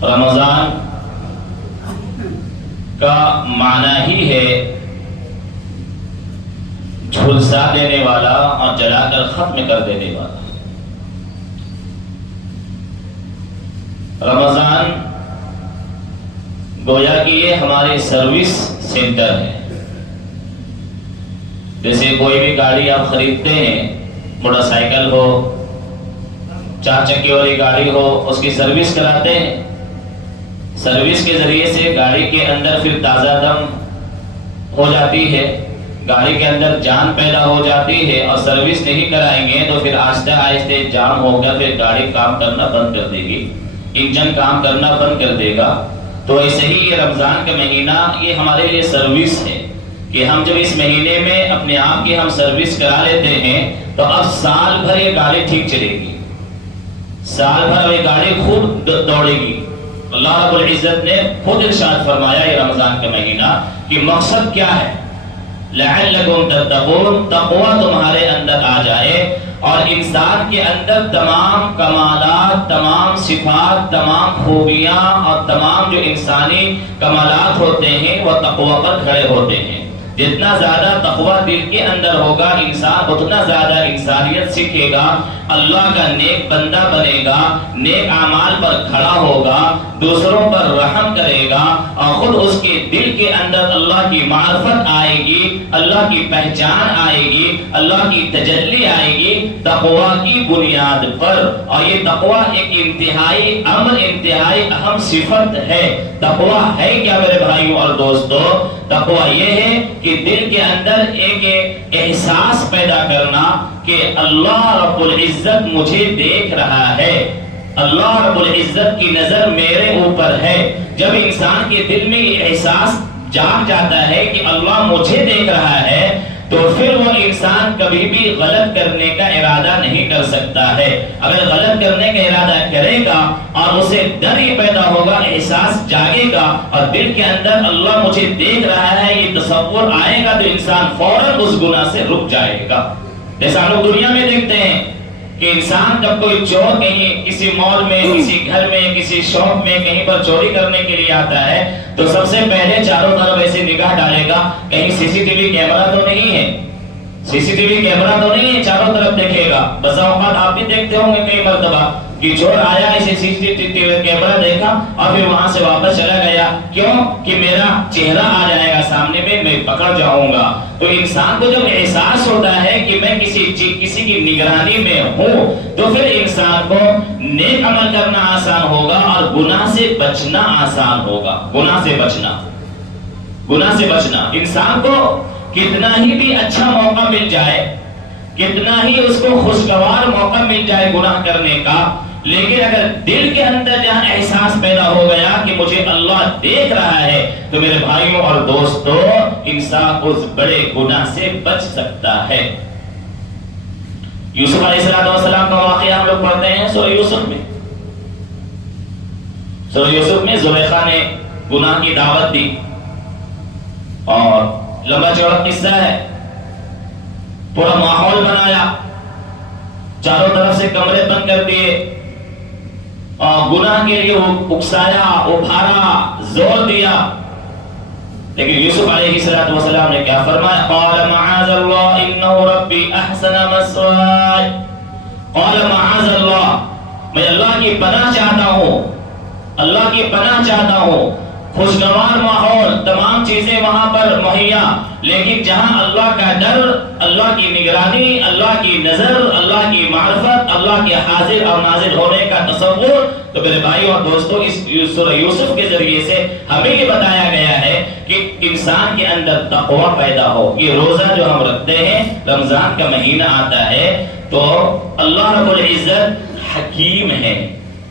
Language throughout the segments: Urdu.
رمضان کا معنی ہی ہے جھلسا دینے والا اور جلا کر ختم کر دینے والا۔ رمضان گویا کہ یہ ہمارے سروس سینٹر ہے۔ جیسے کوئی بھی گاڑی آپ خریدتے ہیں، موٹر سائیکل ہو، 4 چکی والی گاڑی ہو، اس کی سروس کراتے ہیں۔ سروس کے ذریعے سے گاڑی کے اندر پھر تازہ دم ہو جاتی ہے، گاڑی کے اندر جان پیدا ہو جاتی ہے، اور سروس نہیں کرائیں گے تو پھر آہستہ آہستہ جام ہو کر پھر گاڑی کام کرنا بند کر دے گی، انجن کام کرنا بند کر دے گا۔ تو ایسے ہی یہ رمضان کا مہینہ یہ ہمارے لیے سروس ہے کہ ہم جب اس مہینے میں اپنے آپ کی ہم سروس کرا لیتے ہیں تو اب سال بھر یہ گاڑی ٹھیک چلے گی، سال بھر یہ گاڑی خوب دوڑے گی۔ اللہ رب العزت نے خود ارشاد فرمایا یہ رمضان کا مہینہ کہ مقصد کیا ہے؟ لعلکم تتقون، تقوی تمہارے اندر آ جائے اور انسان کے اندر تمام کمالات، تمام صفات، تمام خوبیاں اور تمام جو انسانی کمالات ہوتے ہیں وہ تقوی پر کھڑے ہوتے ہیں۔ جتنا زیادہ تقوی دل کے اندر ہوگا انسان اتنا زیادہ انسانیت سیکھے گا، اللہ کا نیک بندہ بنے گا، نیک اعمال پر کھڑا ہوگا، دوسروں پر رحم کرے گا، اور خود اس کے دل کے اندر اللہ کی معرفت آئے گی، اللہ کی پہچان آئے گی، اللہ کی تجلی آئے گی تقوی کی بنیاد پر۔ اور یہ تقوی ایک انتہائی امر، انتہائی اہم صفت ہے۔ تقوی ہے کیا میرے بھائیوں اور دوستو؟ تقوی یہ ہے کہ دل کے اندر ایک احساس پیدا کرنا کہ اللہ رب العزت مجھے دیکھ رہا ہے، اللہ رب العزت کی نظر میرے اوپر ہے۔ جب انسان کے دل میں یہ احساس جاگ جاتا ہے کہ اللہ مجھے دیکھ رہا ہے تو پھر وہ انسان کبھی بھی غلط کرنے کا ارادہ نہیں کر سکتا ہے۔ اگر غلط کرنے کا ارادہ کرے گا اور اسے ڈر یہ پیدا ہوگا، احساس جاگے گا اور دل کے اندر اللہ مجھے دیکھ رہا ہے یہ تصور آئے گا تو انسان فوراً اس گناہ سے رک جائے گا۔ جیسا ہم لوگ دنیا میں دیکھتے ہیں کہ انسان جب کوئی چور کہیں کسی مال میں، کسی گھر میں، کسی شاپ میں کہیں پر چوری کرنے کے لیے آتا ہے تو سب سے پہلے چاروں طرف ایسے نگاہ ڈالے گا کہیں سی سی ٹی وی کیمرہ تو نہیں ہے، سی سی ٹی وی کیمرہ تو نہیں ہے، چاروں طرف دیکھے گا۔ بسا اوقات آپ بھی دیکھتے ہوں گے کئی مرتبہ کہ چور آیا، اسے سی سی ٹی وی کیمرہ دیکھا اور پھر وہاں سے واپس چلا گیا، کیوں کہ میرا چہرہ آ جائے گا سامنے میں پکڑ جاؤں گا۔ تو انسان کو جب احساس ہوتا ہے کہ میں کسی کی نگرانی میں ہوں تو پھر انسان کو نیک عمل کرنا آسان ہوگا اور گناہ سے بچنا آسان ہوگا۔ گناہ سے بچنا انسان کو کتنا ہی بھی اچھا موقع مل جائے، کتنا ہی اس کو خوشگوار موقع مل جائے گناہ کرنے کا، لیکن اگر دل کے اندر جہاں احساس پیدا ہو گیا کہ مجھے اللہ دیکھ رہا ہے تو میرے بھائیوں اور دوستوں انسان اس بڑے گناہ سے بچ سکتا ہے۔ یوسف علیہ السلام کا واقعہ ہم لوگ پڑھتے ہیں سورہ یوسف میں زلیخا نے گناہ کی دعوت دی اور لمبا چوڑا قصہ ہے، پورا ماحول بنایا، چاروں طرف سے کمرے بند کر دیے اور گناہ کے لیے اکسایا، ابھارا، زور دیا، لیکن یوسف علیہ السلام نے کیا فرمایا؟ قال معاذ اللہ انہ ربی احسن مثواي، قال معاذ اللہ، میں اللہ کی پناہ چاہتا ہوں، اللہ کی پناہ چاہتا ہوں۔ خوشگوار ماحول، تمام چیزیں وہاں پر مہیا، لیکن جہاں اللہ کا ڈر، اللہ کی نگرانی، اللہ کی نظر، اللہ کی معرفت، اللہ کے حاضر اور ناظر ہونے کا تصور، تو میرے بھائی اور دوستوں اس سورہ یوسف کے ذریعے سے ہمیں یہ بتایا گیا ہے کہ انسان کے اندر تقوی پیدا ہو۔ یہ روزہ جو ہم رکھتے ہیں، رمضان کا مہینہ آتا ہے تو اللہ رب العزت حکیم ہے،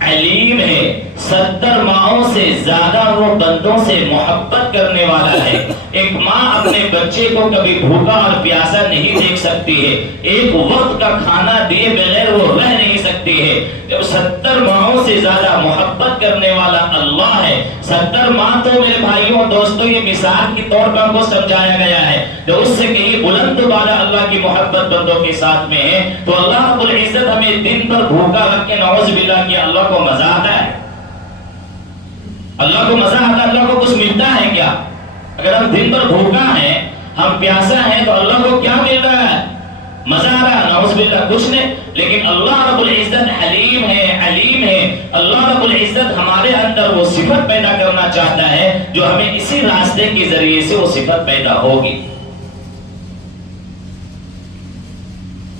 علیم ہے، 70 ماہوں سے زیادہ وہ بندوں سے محبت کرنے والا ہے۔ ایک ماں اپنے بچے کو کبھی بھوکا اور پیاسا نہیں دیکھ سکتی ہے، ایک وقت کا کھانا دیے بغیر وہ رہ نہیں سکتی ہے۔ جب 70 ماہوں سے زیادہ محبت کرنے والا اللہ ہے، 70 ماہ تو میرے بھائیوں اور دوستوں یہ مثال کے طور پر ہم کو سمجھایا گیا ہے، جو اس سے کہیں بلند والا اللہ کی محبت بندوں کے ساتھ میں ہے، تو اللہ رب العزت ہمیں دن پر بھوکا رکھ کے نعوذ باللہ کہ اللہ کو مزہ آتا ہے، اللہ کو مزہ آتا ہے؟ اللہ کو کچھ ملتا ہے کیا؟ اگر ہم دن بھر بھوکا ہیں، ہم پیاسا ہیں، تو اللہ کو کیا مل رہا ہے؟ مزہ آ رہا ہے؟ نعوذ باللہ کچھ نہیں. لیکن اللہ رب العزت حلیم ہے، علیم ہے. اللہ رب العزت ہمارے اندر وہ صفت پیدا کرنا چاہتا ہے جو ہمیں اسی راستے کے ذریعے سے وہ صفت پیدا ہوگی.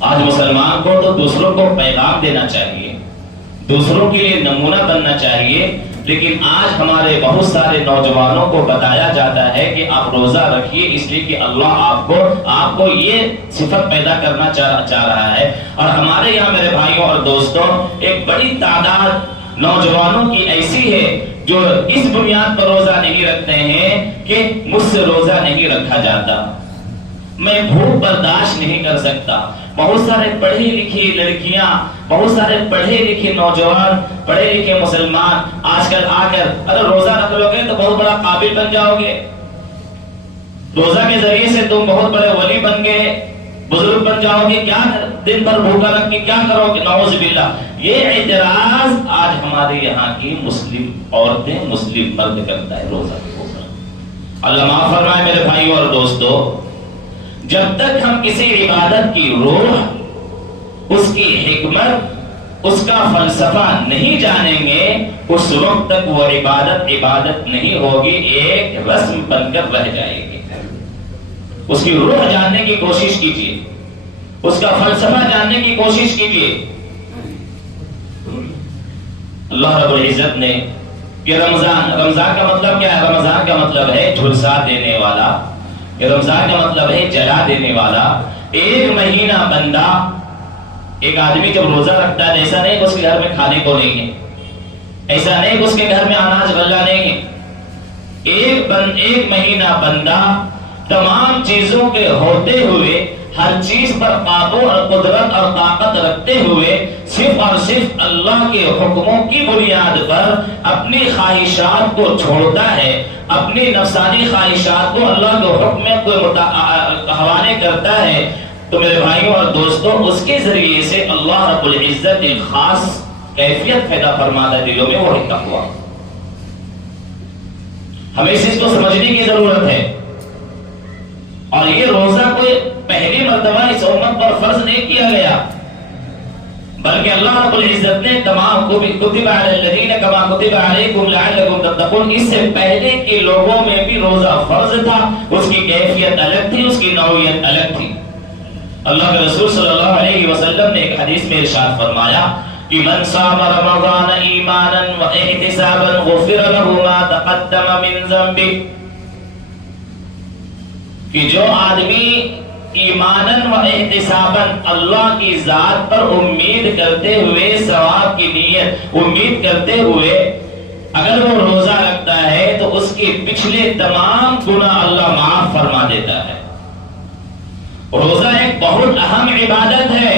آج مسلمان کو تو دوسروں کو پیغام دینا چاہیے، دوسروں کے لیے نمونہ بننا چاہیے، لیکن آج ہمارے بہت سارے نوجوانوں کو بتایا جاتا ہے کہ آپ روزہ رکھیے اس لیے کہ اللہ آپ کو یہ صفت پیدا کرنا چاہ رہا ہے. اور ہمارے یہاں میرے بھائیوں اور دوستوں ایک بڑی تعداد نوجوانوں کی ایسی ہے جو اس بنیاد پر روزہ نہیں رکھتے ہیں کہ مجھ سے روزہ نہیں رکھا جاتا، میں بھوک برداشت نہیں کر سکتا. بہت سارے پڑھی لکھی لڑکیاں، بہت سارے پڑھے لکھے نوجوان، پڑھے لکھے مسلمان آج کل آ کر اگر روزہ رکھ لو گے تو بہت بڑا قابل بن جاؤ گے، روزہ کے ذریعے سے تم بہت بڑے ولی بن گئے، بزرگ بن جاؤ گے. کیا دن بھر بھوکا رکھ کے کیا کرو گے؟ نعوذ باللہ. یہ اعتراض آج ہمارے یہاں کی مسلم عورتیں، مسلم مرد کرتا ہے روزہ کے اوپر. اللہ معاف فرمائے میرے بھائیوں اور دوستو، جب تک ہم کسی عبادت کی روح، اس کی حکمت، اس کا فلسفہ نہیں جانیں گے، اس وقت تک وہ عبادت نہیں ہوگی، ایک رسم بن کر رہ جائے گی. اس کی روح جاننے کی کوشش کیجیے، اس کا فلسفہ جاننے کی کوشش کیجیے. اللہ رب العزت نے کہ رمضان کا مطلب کیا ہے؟ رمضان کا مطلب ہے جھلسا دینے والا، یہ رمضان کا مطلب ہے جلا دینے والا. ایک مہینہ بندہ، ایک آدمی جب روزہ رکھتا ہے، ایسا نہیں کہ اس کے گھر میں کھانے کو نہیں ہے، ایسا نہیں کہ اس کے گھر میں اناج غلہ نہیں ہے. ایک مہینہ بندہ تمام چیزوں کے ہوتے ہوئے، ہر چیز پر قابو اور قدرت اور طاقت رکھتے ہوئے، صرف اور صرف اللہ کے حکموں کی بنیاد پر اپنی خواہشات کو چھوڑتا ہے، اپنی نفسانی خواہشات کو اللہ کے حکم کے حوالے کرتا ہے، تو میرے بھائیوں اور دوستوں اس کے ذریعے سے اللہ رب العزت ایک خاص کیفیت پیدا فرماتا ہے دلوں میں، وہ ہے تقویٰ. ہمیں اس چیز کو سمجھنے کی ضرورت ہے. اور یہ روزہ کوئی پہلی مرتبہ اس امت پر فرض نہیں کیا گیا، بلکہ اللہ رب العزت نے تمام کتب علی الذین کما کتب علیکم لعلکم تتقون، اس سے پہلے کے لوگوں میں بھی روزہ فرض تھا، اس کی کیفیت الگ تھی، اس کی نوعیت الگ تھی. اللہ کے رسول صلی اللہ علیہ وسلم نے ایک حدیث میں ارشاد فرمایا کہ من صام رمضان ایمانا واحتسابا غفر له ما تقدم من ذنبه، کہ جو آدمی ایماناً و احتساباً اللہ کی ذات پر امید کرتے ہوئے، ثواب کی نیت امید کرتے ہوئے اگر وہ روزہ رکھتا ہے تو اس کے پچھلے تمام گناہ اللہ معاف فرما دیتا ہے. روزہ ایک بہت اہم عبادت ہے،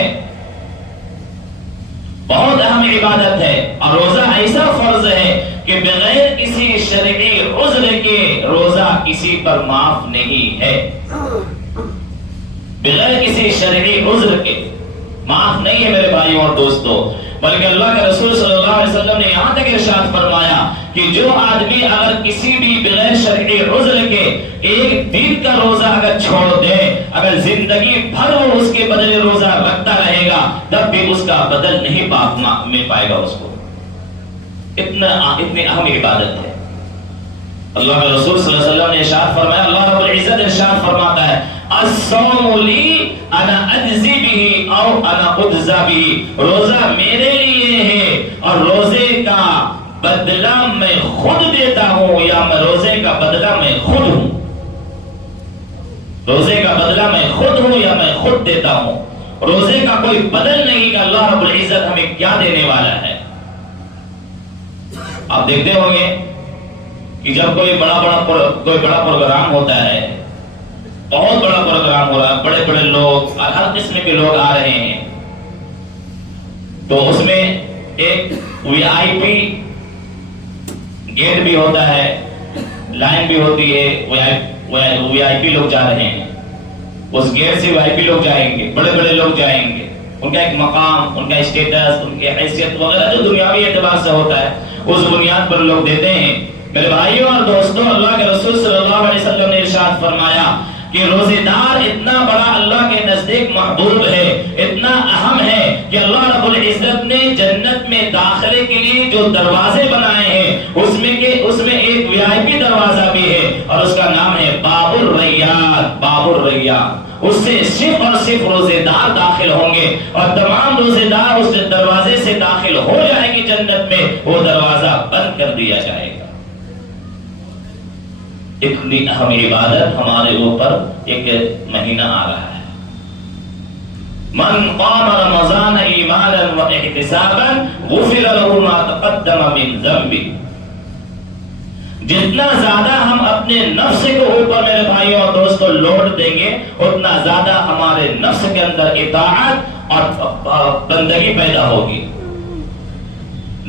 بہت اہم عبادت ہے، اور روزہ ایسا فرض ہے کہ بغیر کسی شرعی عذر کے روزہ کسی پر معاف نہیں ہے، بغیر کسی شرعی عذر کے معاف نہیں ہے میرے بھائیوں اور دوستوں. بلکہ اللہ کے رسول صلی اللہ علیہ وسلم نے یہاں تک ارشاد فرمایا کہ جو آدمی اگر کسی بھی بغیر شرعی عذر کے ایک دن کا روزہ اگر چھوڑ دے، اگر زندگی بھر وہ اس کے بدلے روزہ رکھتا رہے گا، تب بھی اس کا بدل نہیں مل پائے گا اس کو. اتنی اہم عبادت ہے. اللہ کے رسول صلی اللہ علیہ وسلم نے ارشاد فرمایا، اللہ رب العزت ارشاد فرماتا ہے الصوم لی انا اجزی بہ او انا اجزا بہ، روزہ میرے لیے ہے اور روزے کا بدلہ میں خود دیتا ہوں، یا میں روزے کا بدلہ میں خود ہوں، روزے کا بدلہ میں خود ہوں یا میں خود دیتا ہوں. روزے کا کوئی بدل نہیں کہ اللہ رب العزت ہمیں کیا دینے والا ہے. آپ دیکھتے ہوں گے کہ جب کوئی بڑا پروگرام ہوتا ہے، بہت بڑا پروگرام ہو رہا ہے، بڑے بڑے لوگ، ہر قسم کے لوگ آ رہے ہیں، تو اس میں ایک وی آئی پی گیٹ بھی ہوتا ہے، لائن بھی ہوتی ہے، وی آئی پی لوگ جا رہے ہیں، اس گیٹ سے وی آئی پی لوگ جائیں گے، بڑے بڑے لوگ جائیں گے، ان کا ایک مقام، ان کا اسٹیٹس، ان کی حیثیت وغیرہ جو دنیاوی اعتبار سے ہوتا ہے اس بنیاد پر لوگ دیتے ہیں. میرے بھائیوں اور دوستوں، اللہ کے رسول صلی اللہ علیہ وسلم نے ارشاد فرمایا کہ روزے دار اتنا بڑا اللہ کے نزدیک محبوب ہے، اتنا اہم ہے کہ اللہ رب العزت نے جنت میں داخلے کے لیے جو دروازے بنائے ہیں اس میں ایک وی آئی پی دروازہ بھی ہے، اور اس کا نام ہے باب الریان۔ باب الریان، اس سے صرف اور صرف روزے دار داخل ہوں گے، اور تمام روزے دار اس دروازے سے داخل ہو جائیں گے جنت میں، وہ دروازہ بند کر دیا جائے گا۔ اتنی اہم عبادت ہمارے اوپر ایک مہینہ آ رہا ہے۔ من قام رمضان ایمانا واحتسابا غفر له ما تقدم من ذنبه۔ جتنا زیادہ ہم اپنے نفس کے اوپر میرے بھائیوں اور دوستوں لوڈ دیں گے، اتنا زیادہ ہمارے نفس کے اندر اطاعت اور بندگی پیدا ہوگی۔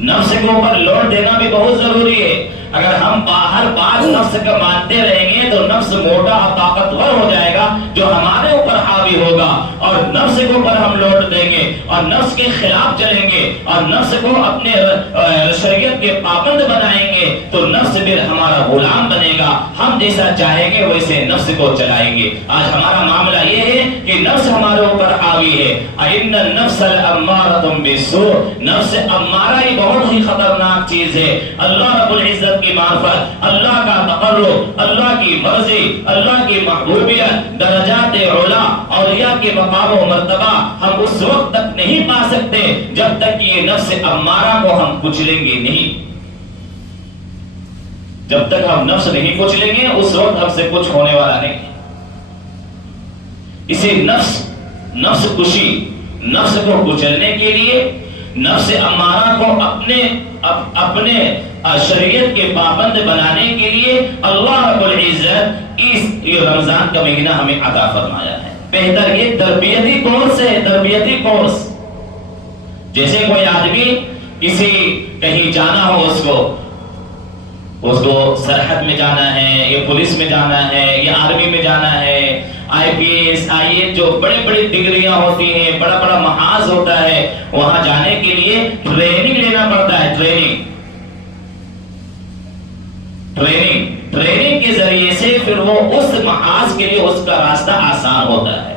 نفس کے اوپر لوڈ دینا بھی بہت ضروری ہے۔ اگر ہم باہر بات نفس کا مانتے رہیں گے تو نفس موٹا اور طاقتور ہو جائے گا جو ہمارے اوپر حاوی ہوگا، اور نفس کے اوپر ہم لوٹ دیں گے اور نفس کے خلاف چلیں گے اور نفس کو اپنے شریعت کے پابند بنائیں گے تو نفس بھی ہمارا غلام بنے گا، ہم جیسا چاہیں گے ویسے نفس کو چلائیں گے۔ آج ہمارا معاملہ یہ ہے کہ نفس ہمارے اوپر حاوی ہے۔ ان النفس لامارۃ بالسوء، نفس امارہ ہی بہت ہی خطرناک چیز ہے۔ اللہ رب العزت کی معرفت، اللہ کا تقرب، اللہ کی مرضی، اللہ کی محبوبیت، درجات علا، اولیاء کے مقام و مرتبہ ہم اس وقت تک نہیں پا سکتے جب تک کہ یہ نفس امارہ کو ہم کچلیں گے نہیں۔ جب تک ہم نفس نہیں کچلیں گے اس وقت ہم سے کچھ ہونے والا نہیں۔ اسی نفس کشی، نفس کو کچلنے کے لیے، نفس امارہ کو اپنے شریعت کے پابند بنانے کے لیے اللہ رب العزت اس رمضان کا مہینہ ہمیں عطا فرمایا ہے۔ بہتر یہ تربیتی کورس ہے، تربیتی کورس۔ جیسے کوئی آدمی کہیں جانا ہو، اس کو سرحد میں جانا ہے یا پولیس میں جانا ہے یا آرمی میں جانا ہے، آئی پی ایس آئی اے جو بڑی بڑی ڈگریاں ہوتی ہیں، بڑا بڑا محاذ ہوتا ہے، وہاں جانے کے لیے ٹریننگ لینا پڑتا ہے۔ ٹریننگ کے ذریعے سے پھر وہ اس محاذ کے لیے اس کا راستہ آسان ہوتا ہے،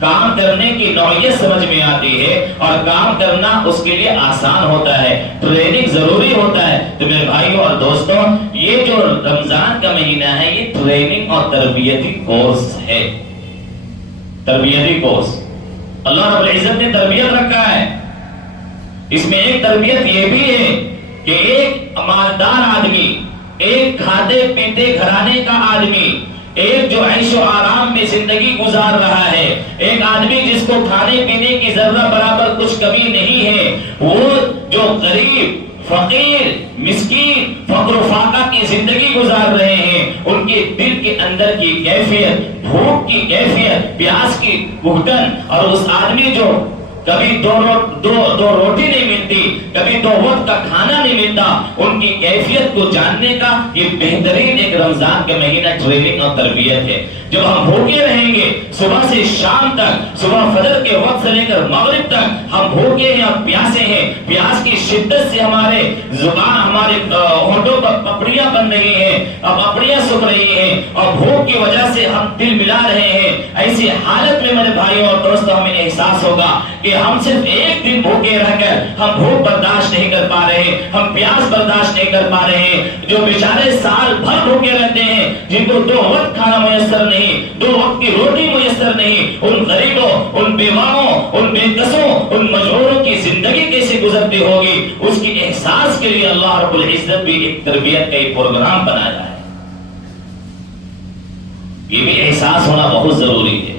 کام کرنے کی نوعیت سمجھ میں آتی ہے اور کام کرنا اس کے لیے آسان ہوتا ہے۔ ٹریننگ ضروری ہوتا ہے۔ تو میرے بھائیوں اور دوستوں، یہ جو رمضان کا مہینہ ہے یہ ٹریننگ اور تربیتی کورس ہے۔ تربیتی کورس اللہ رب العزت نے تربیت رکھا ہے۔ اس میں ایک تربیت یہ بھی ہے کہ ایک مالدار آدمی، ایک کھاتے پیتے گھرانے کا آدمی، ایک جو عیش و آرام میں زندگی گزار رہا ہے، ایک آدمی جس کو کھانے پینے کی ذرہ برابر کچھ کمی نہیں ہے، وہ جو غریب، فقیر، مسکین، فقر و فاقہ کی زندگی گزار رہے ہیں، ان کے دل کے اندر کی کیفیت، بھوک کی کیفیت، پیاس کی گھٹن، اور اس آدمی جو کبھی دو روٹی نہیں ملتی، کبھی 2 وقت کا کھانا نہیں ملتا، ان کی کیفیت کو جاننے کا یہ بہترین ایک رمضان کا مہینہ ٹریننگ اور تربیت ہے۔ جب ہم بھوکے رہیں گے صبح سے شام تک، صبح فجر کے وقت سے لے کر مغرب تک ہم بھوکے ہیں اور پیاسے ہیں، پیاس کی شدت سے ہمارے زبان، ہمارے ہونٹوں پر پپڑیاں بن رہی ہیں اور پپڑیاں سوکھ رہی ہیں اور بھوک کی وجہ سے ہم دل ملا رہے ہیں، ایسی حالت میں میرے بھائیوں اور دوستوں ہمیں احساس ہوگا کہ ہم صرف ایک دن بھوکے رہ کر ہم بھوک برداشت نہیں کر پا رہے ہیں، ہم پیاس برداشت نہیں کر پا رہے ہیں۔ جو بیچارے سال بھر بھوکے رہتے ہیں، جن کو 2 وقت کھانا میسر نہیں، 2 وقت کی روٹی میسر نہیں، ان غریبوں، ان بیواؤں، ان بے کسوں، ان مجبوروں کی زندگی کیسے گزرتی ہوگی، اس کی احساس کے لیے اللہ رب العزت بھی ایک تربیت کا ایک پروگرام بنایا ہے۔ یہ بھی احساس ہونا بہت ضروری ہے۔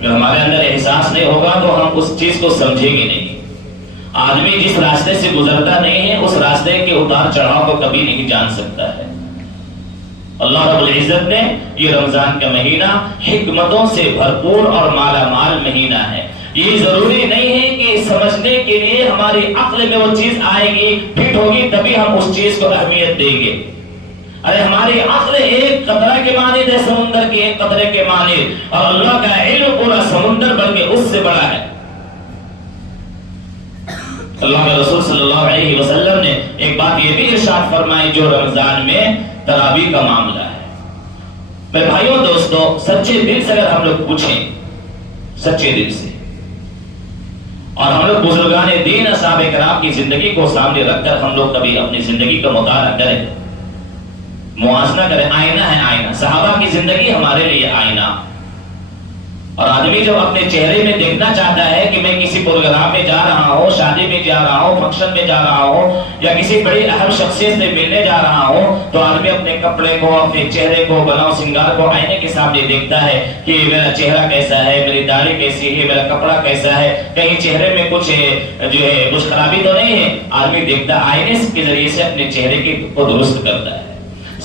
اگر ہمارے اندر احساس نہیں ہوگا تو ہم اس چیز کو سمجھیں گے نہیں۔ آدمی جس راستے سے گزرتا نہیں ہے اس راستے کے اتار چڑھاؤ کو کبھی نہیں جان سکتا ہے۔ اللہ رب العزت نے یہ رمضان کا مہینہ حکمتوں سے بھرپور اور مالا مال مہینہ ہے۔ یہ ضروری نہیں ہے کہ سمجھنے کے لیے ہماری عقل میں وہ چیز آئے گی، فٹ ہوگی، تبھی ہم اس چیز کو اہمیت دیں گے۔ ارے ہماری عقل ایک قطرہ کے مانند ہے، سمندر کے ایک قطرے کے مانند، اور اللہ کا علم پورا سمندر بلکہ اس سے بڑا ہے۔ اللہ کے رسول صلی اللہ علیہ وسلم نے ایک بات یہ بھی ارشاد فرمائی جو رمضان میں تراویح کا معاملہ ہے. میرے بھائیوں دوستو، سچے دل سے اگر ہم لوگ پوچھیں، سچے دل سے، اور ہم لوگ بزرگان دین اصحاب کرام کی زندگی کو سامنے رکھ کر ہم لوگ کبھی اپنی زندگی کا مطالعہ کریں، موازنہ کریں. آئینہ ہے آئینہ. صحابہ کی زندگی ہمارے لیے آئینہ. اور آدمی جب اپنے چہرے میں دیکھنا چاہتا ہے کہ میں کسی پروگرام میں جا رہا ہوں، شادی میں جا رہا ہوں، فنکشن میں جا رہا ہوں، یا کسی بڑی اہم شخصیت سے ملنے جا رہا ہوں، تو آدمی اپنے کپڑے کو، اپنے چہرے کو، بناؤ سنگار کو آئینے کے سامنے دیکھتا ہے کہ میرا چہرہ کیسا ہے، میری داڑھی کیسی ہے، میرا کپڑا کیسا ہے، کہیں چہرے میں کچھ کچھ خرابی تو نہیں ہے. آدمی دیکھتا ہے، آئینے کے ذریعے سے اپنے چہرے کو درست کرتا ہے.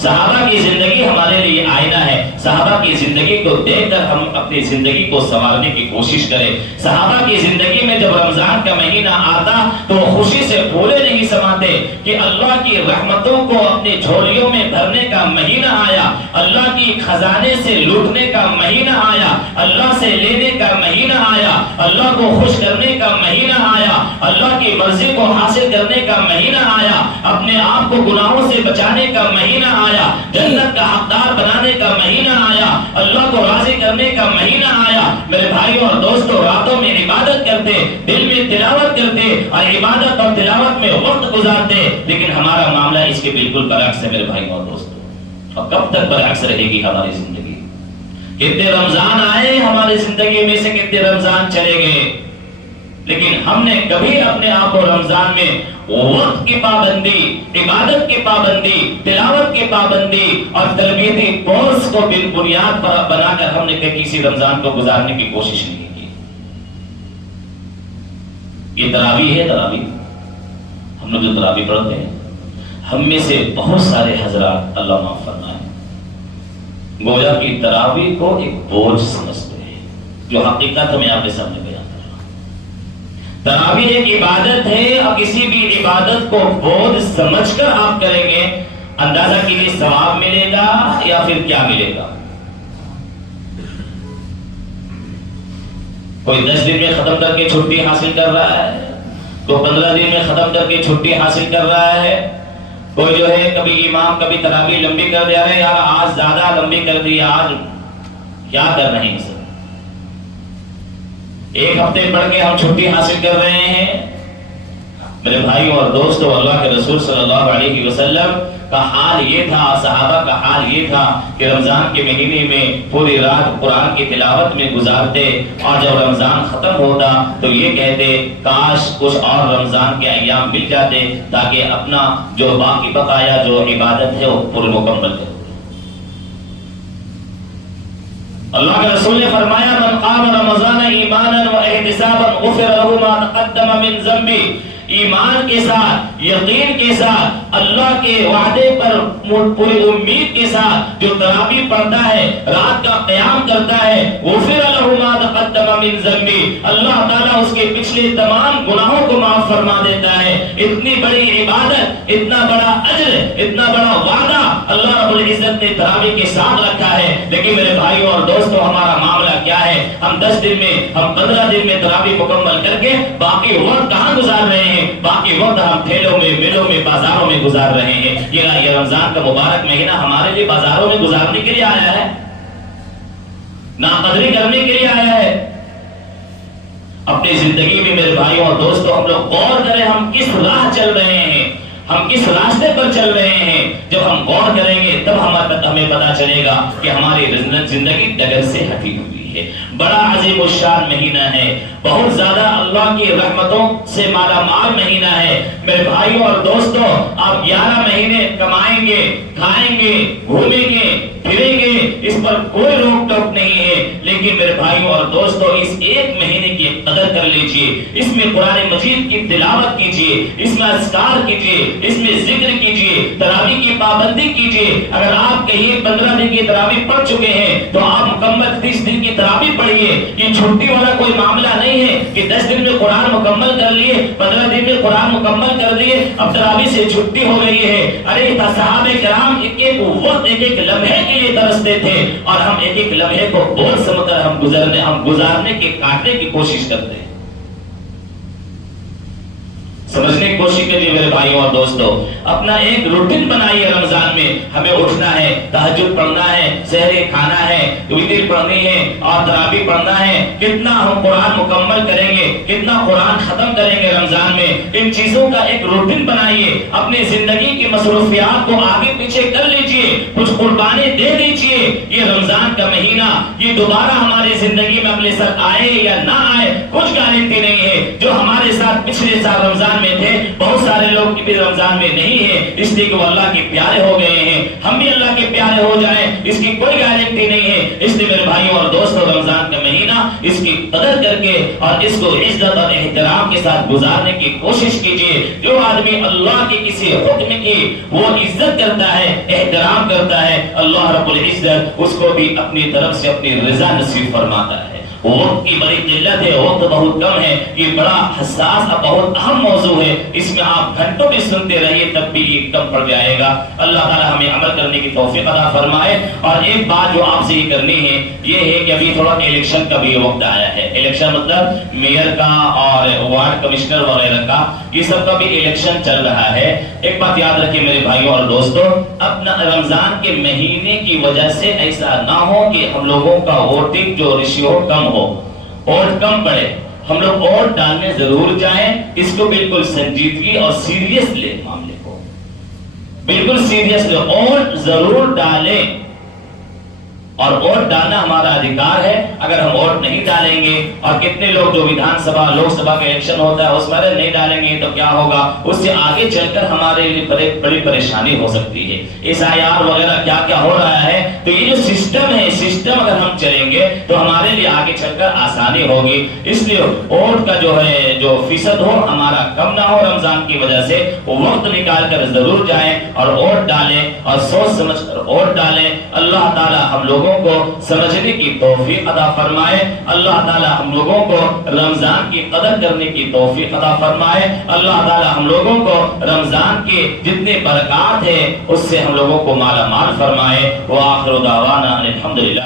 صحابہ کی زندگی ہمارے لیے آئینہ ہے. صحابہ کی زندگی کو دیکھ کر ہم اپنی زندگی کو سنوارنے کی کوشش کریں. صحابہ کی زندگی میں جب رمضان کا مہینہ آتا تو خوشی سے پھولے نہیں سماتے کہ اللہ کی رحمتوں کو اپنی جھولیوں میں بھرنے کا مہینہ آیا، اللہ کی خزانے سے لوٹنے کا مہینہ آیا، اللہ سے لینے کا مہینہ آیا، اللہ کو خوش کرنے کا مہینہ آیا، اللہ کی مرضی کو حاصل کرنے کا مہینہ آیا، اپنے آپ کو گناہوں سے بچانے کا مہینہ آیا، جنت کا حقدار بنانے کا مہینہ آیا، اللہ کو راضی کرنے کا مہینہ آیا. میرے بھائیوں اور دوستوں، راتوں میں عبادت کرتے، دل میں تلاوت کرتے، اور عبادت اور تلاوت میں وقت گزارتے، لیکن ہمارا معاملہ اس کے بالکل برعکس ہے. میرے بھائیوں اور دوستوں، اور کب تک برعکس رہے گی ہماری زندگی؟ کتنے رمضان آئے ہماری زندگی میں سے، کتنے رمضان چلے گئے، لیکن ہم نے کبھی اپنے آپ کو رمضان میں وقت کی پابندی، عبادت کی پابندی، تلاوت کی پابندی اور تربیتی کورس کو بنیاد پر بنا کر ہم نے کسی رمضان کو گزارنے کی کوشش نہیں کی. یہ تراویح ہے. تراویح ہم لوگ جو تراویح پڑھتے ہیں، ہم میں سے بہت سارے حضرات، اللہ معاف فرمائے، گویا کی تراویح کو ایک بوجھ سمجھتے ہیں، جو حقیقت میں آپ کے سامنے بیان کر رہا ہوں. تراویح ایک عبادت ہے، اور کسی بھی عبادت کو بوجھ سمجھ کر آپ کریں گے، اندازہ کیجیے ثواب ملے گا یا پھر کیا ملے گا. کوئی 10 دن میں ختم کر کے چھٹی حاصل کر رہا ہے، کوئی 15 دن میں ختم کر کے چھٹی حاصل کر رہا ہے، کوئی جو ہے کبھی امام کبھی تراویح لمبی کر دے رہے ہیں، یار آج زیادہ لمبی کر دی، آج کیا کر رہے ہیں سر، ایک ہفتے پڑھ کے ہم چھٹی حاصل کر رہے ہیں. میرے بھائیوں اور دوستوں، اللہ کے رسول صلی اللہ علیہ وسلم کا حال یہ تھا، صحابہ کا حال یہ تھا کہ رمضان کے مہینے میں پوری رات قرآن کی تلاوت میں گزارتے، اور جب رمضان ختم ہوتا تو یہ کہتے کاش کچھ اور رمضان کے ایام مل جاتے تاکہ اپنا جو باقی بقایا جو عبادت ہے وہ پورے مکمل کرے. اللہ کے رسول نے فرمایا من قام رمضان ایمانا و احتسابا غفر له ما تقدم من ذنبه. ایمان کے ساتھ، یقین کے ساتھ، اللہ کے وعدے پر پوری امید کے ساتھ جو تراویح پڑھتا ہے، رات کا قیام کرتا ہے، غفر له ما تقدم من ذنبه، اللہ تعالیٰ اس کے پچھلے تمام گناہوں کو معاف فرما دیتا ہے. اتنی بڑی عبادت، اتنا بڑا اجر، اتنا بڑا وعدہ اللہ رب العزت نے تراویح کے ساتھ رکھا ہے. لیکن میرے بھائیوں اور دوستوں، ہمارا معاملہ کیا ہے؟ ہم 10 دن میں، ہم 15 دن میں تراویح مکمل کر کے باقی وقت کہاں گزار رہے ہیں؟ باقی وقت ہم ٹھیلوں میں، میلوں میں، بازاروں میں گزار رہے ہیں. یہ رمضان کا مبارک مہینہ ہمارے لیے بازاروں میں گزارنے کے لیے آیا ہے، ناقدری کرنے کے لیے آیا ہے. اپنی زندگی میں میرے بھائیوں اور دوستوں، ہم لوگ غور کریں ہم کس راہ چل رہے ہیں، ہم کس راستے پر چل رہے ہیں. جب ہم غور کریں گے تب ہمیں پتا چلے گا کہ ہماری زندگی ڈگر سے ہٹی ہوئی ہے. بڑا عظیم الشان مہینہ ہے، بہت زیادہ اللہ کی رحمتوں سے مالا مال مہینہ ہے. میرے بھائیوں اور دوستوں، آپ 11 مہینے کمائیں گے، کھائیں گے، گھومیں گے، پھریں گے، اس پر کوئی روک ٹوک نہیں ہے. لیکن میرے بھائیوں اور دوستوں، اس ایک مہینے کی قدر کر لیجئے. اس میں قرآن مجید کی تلاوت کیجئے، اس میں اذکار کیجئے، اس میں ذکر کیجئے، تراویح کی پابندی کیجئے. اگر آپ کہیں 15 دن کی تراویح پڑھ چکے ہیں تو آپ مکمل 30 دن کی تراویح پڑھیے. یہ چھٹی والا کوئی معاملہ نہیں ہے کہ 10 دن میں قرآن مکمل کر لیے، 15 دن میں قرآن مکمل کر دیے، اب تراویح سے چھٹی ہو رہی ہے. ارے صحابہ کرام ایک ایک وقت، ایک ایک لمحے کے لیے ترستے تھے، اور ہم ایک ایک لمحے کو بوجھ سمجھ کر ہم گزارنے کے، کاٹنے کی کوشش کرتے ہیں. سمجھنے کی کوشش کیجیے میرے بھائیوں اور دوستوں. اپنا ایک روٹین بنائیے. رمضان میں ہمیں اٹھنا ہے, تہجد پڑھنا ہے, سحری کھانا ہے, وتر پڑھنی ہے اور تراویح پڑھنا ہے. کتنا ہم قرآن مکمل کریں گے, کتنا قرآن ختم کریں گے رمضان میں. ان چیزوں کا ایک روٹین بنائیے. اپنی زندگی کی مصروفیات کو آگے پیچھے کر لیجئے, کچھ قربانی دے دیجئے. یہ رمضان کا مہینہ یہ دوبارہ ہماری زندگی میں اپنے ساتھ آئے یا نہ آئے کچھ گارنٹی نہیں ہے. جو ہمارے ساتھ پچھلے سال رمضان میں تھے, بہت سارے لوگ بھی رمضان میں نہیں ہیں, اس لیے کہ وہ اللہ کے پیارے ہو گئے ہیں. ہم بھی اللہ کے پیارے ہو جائیں اس کی کوئی گارنٹی نہیں ہے. اس لیے میرے بھائیوں اور دوستوں, رمضان کا مہینہ اس کی قدر کر کے اور اس کو عزت اور احترام کے ساتھ گزارنے کی کوشش کیجیے. جو آدمی اللہ کے کسی حکم کی وہ عزت کرتا ہے, احترام کرتا ہے, اللہ رب العزت اس کو بھی اپنی طرف سے اپنی رضا نصیب فرماتا ہے. وقت کی بڑی قلت ہے, وقت بہت کم ہے. یہ بڑا حساس اور بہت اہم موضوع ہے. اس میں آپ گھنٹوں بھی سنتے رہیے تب بھی یہ کم پڑ جائے گا. اللہ تعالی ہمیں عمل کرنے کی توفیق عطا فرمائے. اور ایک بات جو آپ سے یہ کرنی ہے یہ ہے کہ ابھی تھوڑا الیکشن کا بھی وقت آیا ہے. الیکشن مطلب میئر کا اور وارڈ کمشنر وغیرہ کا, یہ سب کا بھی الیکشن چل رہا ہے. ایک بات یاد رکھیں میرے بھائیوں اور دوستوں, اپنا رمضان کے مہینے کی وجہ سے ایسا نہ ہو کہ ہم لوگوں کا ووٹنگ جو ریشیو کم ہو, ووٹ کم پڑے. ہم لوگ ووٹ ڈالنے ضرور جائیں. اس کو بالکل سنجیدگی اور سیریس لیں, معاملے کو بالکل سیریس لیں. ووٹ ضرور ڈالیں اور ووٹ ڈالنا ہمارا ادھیکار ہے. اگر ہم ووٹ نہیں ڈالیں گے, اور کتنے لوگ جو ویدھان سبھا لوک سبھا کا الیکشن ہوتا ہے اس میں نہیں ڈالیں گے تو کیا ہوگا, اس سے آگے چل کر ہمارے لیے بڑی پریشانی ہو سکتی ہے. SIR وغیرہ کیا کیا ہو رہا ہے. تو یہ جو سسٹم ہے, سسٹم اگر ہم چلیں گے تو ہمارے لیے آگے چل کر آسانی ہوگی. اس لیے ووٹ کا جو ہے جو فیصد ہو ہمارا کم نہ ہو. رمضان کی وجہ سے وقت نکال کر ضرور جائیں اور ووٹ ڈالیں اور سوچ سمجھ کر ووٹ ڈالیں. اللہ تعالی ہم لوگوں کو سمجھنے کی توفیق عطا فرمائے. اللہ تعالی ہم لوگوں کو رمضان کی قدر کرنے کی توفیق عطا فرمائے. اللہ تعالی ہم لوگوں کو رمضان کے جتنے برکات ہیں اس سے ہم لوگوں کو مالا مال فرمائے. وآخر دعوانا الحمدللہ.